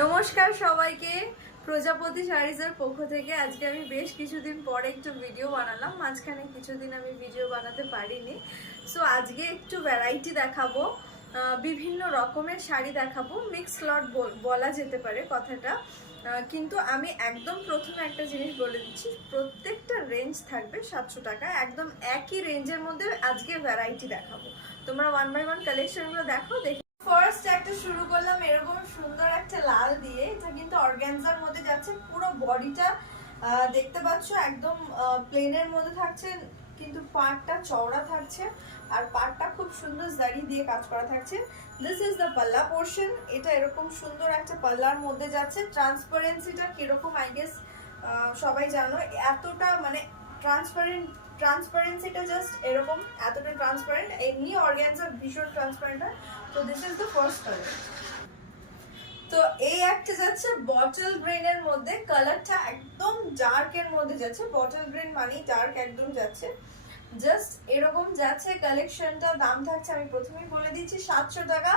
নমস্কার সবাইকে, প্রজাপতি শাড়িজের পক্ষ থেকে আজকে আমি বেশ কিছুদিন পরে একটু ভিডিও বানালাম। মাঝখানে কিছুদিন আমি ভিডিও বানাতে পারিনি। সো আজকে একটু ভ্যারাইটি দেখাবো, বিভিন্ন রকমের শাড়ি দেখাবো। মিক্স লট বলা যেতে পারে কথাটা, কিন্তু আমি একদম প্রথমে একটা জিনিস বলে দিচ্ছি, প্রত্যেকটা রেঞ্জ থাকবে 700 টাকা। একদম একই রেঞ্জের মধ্যে আজকে ভ্যারাইটি দেখাবো। তোমরা ওয়ান বাই ওয়ান কালেকশনগুলো দেখো। ফার্স্ট একটা শুরু করলাম এরকম সুন্দর একটা লাল দিয়ে। এটা কিন্তু অর্গানজার মধ্যে যাচ্ছে, পুরো বডিটা দেখতে পাচ্ছ একদম প্লেনের মধ্যে থাকছে, কিন্তু পাড়টা চওড়া থাকছে আর পাড়টা খুব সুন্দর জারি দিয়ে কাজ করা থাকছে। দিস ইজ দ্য পাল্লা পোর্শন। এটা এরকম সুন্দর একটা পাল্লার মধ্যে যাচ্ছে। ট্রান্সপারেন্সিটা কিরকম আই গেস সবাই জানো, এতটা মানে ট্রান্সপারেন্সিটা জাস্ট এরকম, এতটা ট্রান্সপারেন্ট। এমনি অর্গানজা ভীষণ ট্রান্সপারেন্ট হয়। তো this is the first colour. তো এই একটা যাচ্ছে বটল গ্রিন এর মধ্যে, কালারটা একদম ডার্ক এর মধ্যে যাচ্ছে। বটল গ্রিন মানে ডার্ক একদম যাচ্ছে, জাস্ট এরকম যাচ্ছে কালেকশনটা। দাম থাকছে আমি প্রথমেই বলে দিচ্ছি 700 টাকা।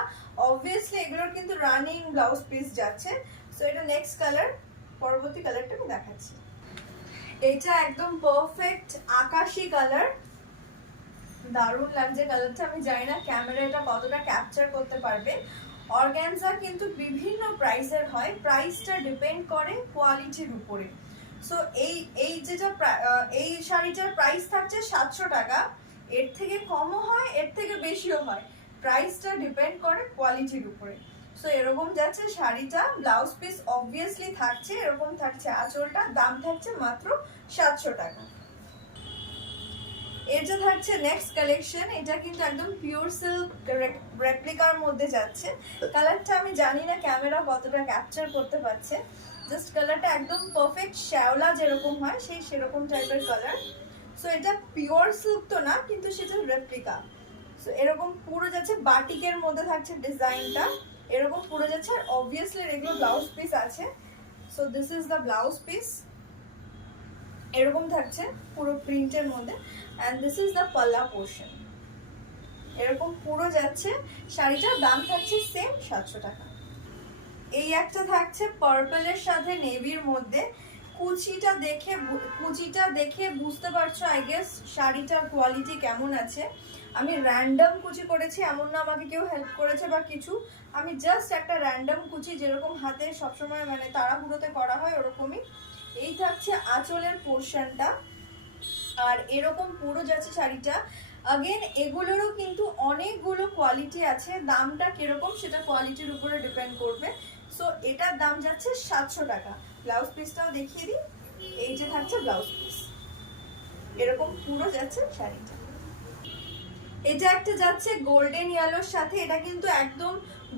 অবভিয়াসলি এগুলোর কিন্তু রানিং ব্লাউজ পিস যাচ্ছে। সো এটা নেক্সট কালার, পরবর্তী কালারটা আমি দেখাচ্ছি। এটা একদম পারফেক্ট আকাশি কালার, দারুণ লাগছে কালারটা। আমি জানি না ক্যামেরা এটা কতটা ক্যাপচার করতে পারবে। অর্গানজা কিন্তু বিভিন্ন প্রাইসের হয়, প্রাইসটা ডিপেন্ড করে কোয়ালিটির উপরে। সো এই শাড়িটার প্রাইস থাকছে 700 টাকা। এর থেকে কমও হয়, এর থেকে বেশিও হয়, প্রাইসটা ডিপেন্ড করে কোয়ালিটির উপরে। সো এরকম যাচ্ছে শাড়িটা। ব্লাউজ পিস অবভিয়াসলি থাকছে, এরকম থাকছে আঁচলটা। দাম থাকছে মাত্র 700 টাকা। এটা থাকছে নেক্সট কালেকশন। এটা কিন্তু একদম পিওর সিল্ক রেপ্লিকার মধ্যে যাচ্ছে। কালারটা আমি জানি না ক্যামেরা কতটা ক্যাপচার করতে পারছে। জাস্ট কালারটা একদম পারফেক্ট শ্যাওলা যেরকম হয় সেই সেরকম টাইপের কালার। সো এটা পিওর সিল্ক তো না, কিন্তু সেটা রেপ্লিকা। সো এরকম পুরো যাচ্ছে, বাটিকের মধ্যে থাকছে ডিজাইনটা, এরকম পুরো যাচ্ছে। আর অবভিয়াসলি এগুলো ব্লাউজ পিস আছে। So this is the blouse piece, এরকম থাকছে পুরো প্রিন্টের মধ্যে। অ্যান্ড দিস ইজ দ্য পাল্লা পোর্শন, এরকম পুরো যাচ্ছে শাড়িটার। দাম থাকছে সেম 700 টাকা। এই একটা থাকছে পার্পলের সাথে নেভির মধ্যে। কুচিটা দেখে বুঝতে পারছো আই গেস শাড়িটার কোয়ালিটি কেমন আছে। আমি র্যান্ডম কুচি করেছি, এমন না আমাকে কেউ হেল্প করেছে বা কিছু। আমি জাস্ট একটা র্যান্ডম কুচি, যেরকম হাতে সবসময় মানে তাড়াহুড়োতে করা হয় ওরকমই। এই থাকছে আঁচলের পোর্শনটা, আর এরকম পুরো যাচ্ছে শাড়িটা। আগেন এগুলোরও কিন্তু অনেকগুলো কোয়ালিটি আছে, দামটা কিরকম সেটা কোয়ালিটির উপরে ডিপেন্ড করবে। সো এটার দাম যাচ্ছে 700 টাকা। ব্লাউজ পিসটাও দেখিয়ে দিই। এই যে থাকছে ব্লাউজ পিস, এরকম পুরো যাচ্ছে শাড়িটা। এটা একটা যাচ্ছে গোল্ডেন ইয়েলোর সাথে। এটা কিন্তু একদম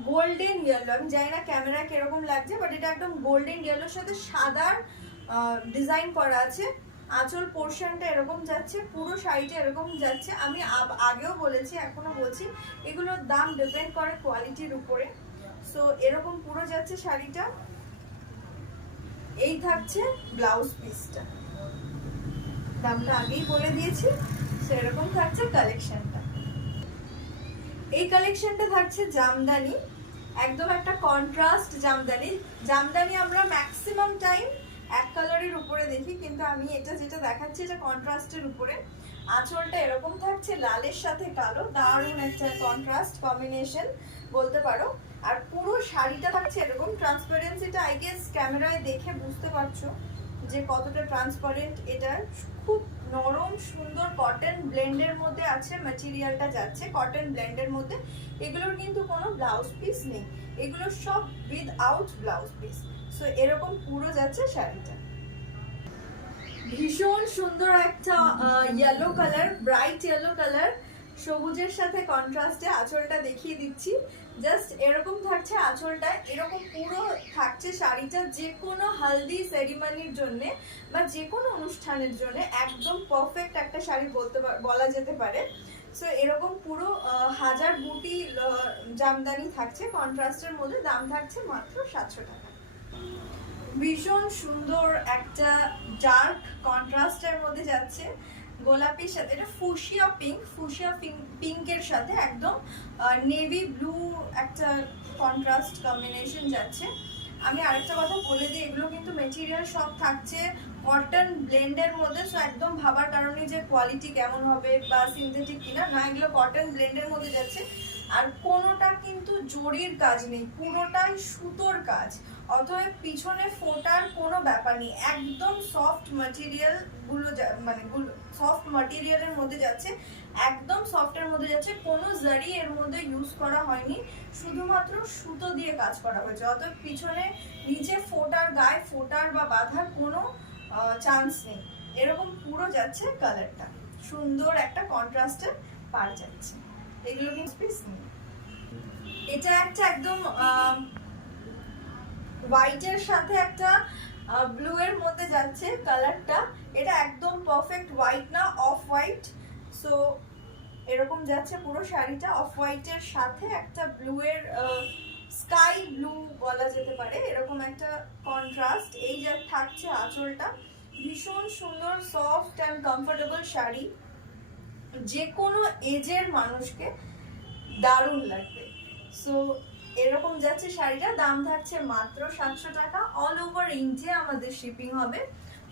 গোল্ডেন ইয়েলো, আমি জানি না ক্যামেরা কিরকম লাগছে, বাট এটা একদম গোল্ডেন ইয়েলোর সাথে সাদার ডিজাইন করা আছে। আঁচল পোর্শনটা এরকম যাচ্ছে, পুরো শাড়িটা এরকম যাচ্ছে। আমি আগেও বলেছি, এখনো বলছি, এগুলোর দাম ডিপেন্ড করে কোয়ালিটির উপরে। সো এরকম পুরো যাচ্ছে শাড়িটা। এই থাকছে ব্লাউজ পিসটা, দামটা আগেই বলে দিয়েছি। সো এরকম থাকছে কালেকশনটা। এই কালেকশনটা থাকছে জামদানি, একদম একটা কন্ট্রাস্ট জামদানি। জামদানি আমরা ম্যাক্সিমাম টাইম এক কালারের উপরে দেখি, কিন্তু আমি এটা যেটা দেখাচ্ছি এটা কন্ট্রাস্টের উপরে। আঁচলটা এরকম থাকছে লালের সাথে কালো, দারুণ একটা কন্ট্রাস্ট কম্বিনেশন বলতে পারো। আর পুরো শাড়িটা থাকছে এরকম। ট্রান্সপারেন্সিটা আই গেস ক্যামেরায় দেখে বুঝতে পারছো যে কতটা ট্রান্সপারেন্ট। এটা খুব নরম সুন্দর কটন ব্লেন্ডের মধ্যে আছে, ম্যাটেরিয়ালটা যাচ্ছে কটন ব্লেন্ডের মধ্যে। এগুলোর কিন্তু কোনো ব্লাউজ পিস নেই, এগুলো সব উইথআউট ব্লাউজ পিস। সো এরকম পুরো যাচ্ছে শাড়িটা। ভীষণ সুন্দর একটা yellow colour, bright yellow colour, সবুজের সাথে কন্ট্রাস্টে। আঁচলটা দেখিয়ে দিচ্ছি, জাস্ট এরকম থাকছে আঁচলটা। এরকম পুরো থাকছে শাড়িটা। যে কোনো হালদি সেরিমনির জন্য বা যে কোনো অনুষ্ঠানের জন্য একদম পারফেক্ট একটা শাড়ি বলা যেতে পারে। সো এরকম পুরো হাজার বুটি জামদানি থাকছে কন্ট্রাস্টের মধ্যে। দাম থাকছে মাত্র 700 টাকা। ভীষণ সুন্দর একটা ডার্ক কন্ট্রাস্টের মধ্যে যাচ্ছে, গোলাপির সাথে। এটা ফুশিয়া পিঙ্কের সাথে একদম নেভি ব্লু একটা কন্ট্রাস্ট কম্বিনেশন যাচ্ছে। আমি আরেকটা কথা বলে দিই, এগুলো কিন্তু মেটেরিয়াল সব থাকছে কটন ব্লেন্ডের মধ্যে, সো একদম ভাবার কারণে যে কোয়ালিটি কেমন হবে বা সিনথেটিক কিনা, না, এগুলো কটন ব্লেন্ডের মধ্যে যাচ্ছে। আর কোনোটা কিন্তু জরির কাজ নেই, পুরোটাই সুতোর কাজ, অতএব পিছনে ফোটার কোনো ব্যাপার নেই। একদম সফট ম্যাটেরিয়াল গুলো মানে সফট ম্যাটেরিয়ালের মধ্যে যাচ্ছে, একদম সফটের মধ্যে যাচ্ছে, কোনো জারি এর মধ্যে ইউজ করা হয়নি, শুধুমাত্র সুতো দিয়ে কাজ করা হয়েছে, অতএব পিছনে নিচে ফোটার, গায়ে ফোটার বা বাঁধার কোনো চান্স নেই। এরকম পুরো যাচ্ছে কালারটা, সুন্দর একটা কন্ট্রাস্টের পার যাচ্ছে। এগুলো কিন্তু পিস নেই। এটা একটা একদম হোয়াইটের সাথে একটা ব্লু এর মধ্যে যাচ্ছে কালারটা, এটা একদম পারফেক্ট হোয়াইট না, অফ হোয়াইট। সো এরকম যাচ্ছে পুরো শাড়িটা, অফ হোয়াইটের সাথে একটা ব্লু এর স্কাই ব্লু বলা যেতে পারে, এরকম একটা কন্ট্রাস্ট। এই যা থাকছে আঁচলটা, ভীষণ সুন্দর সফট অ্যান্ড কমফোর্টেবল শাড়ি, যে কোনো এজের মানুষকে দারুণ লাগবে। সো এরকম যাচ্ছে শাড়িটা, দাম থাকছে মাত্র 700 টাকা। অল ওভার ইন্ডিয়া আমাদের শিপিং হবে।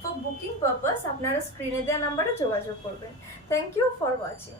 ফর বুকিং পারপাস আপনারা স্ক্রিনে দেওয়া নাম্বারে যোগাযোগ করবেন। Thank you for watching.